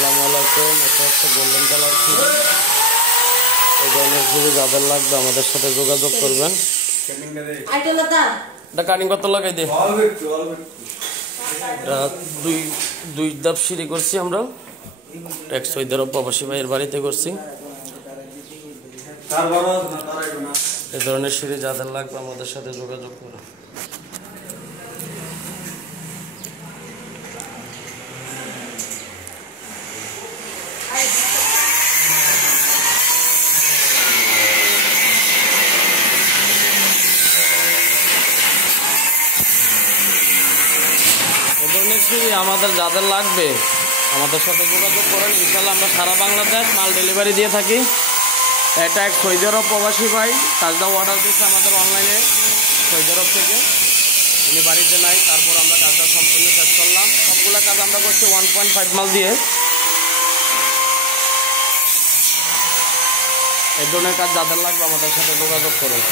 আসসালামু আলাইকুম। এটা হচ্ছে গোল্ডেন কালার সিঁড়ি। এই ধরনের সিঁড়ি যাদের লাগবে আমাদের সাথে যোগাযোগ করবেন। এটা কাটিং কত লাগাই দে। দুই ধাপ সিঁড়ি করছি আমরা, এক সৈদের প্রবাসী ভাইয়ের বাড়িতে করছি। এই ধরনের সিঁড়ি যাদের লাগবে আমাদের সাথে যোগাযোগ করুন। এই ধরনের সিঁড়ি আমাদের যাদের লাগবে আমাদের সাথে যোগাযোগ করেন। ইনশাল্লাহ আমরা সারা বাংলাদেশ মাল ডেলিভারি দিয়ে থাকি। এটা এক সৌদি আরব প্রবাসী ভাই কাজটা অর্ডার দিয়েছে আমাদের অনলাইনে সৌদি আরব থেকে। উনি বাড়িতে নাই, তারপর আমরা কাজটা সম্পূর্ণ শেষ করলাম। সবগুলো কাজ আমরা করছি 1.5 মাল দিয়ে। এই ধরনের কাজ যাদের লাগবে আমাদের সাথে যোগাযোগ করুন।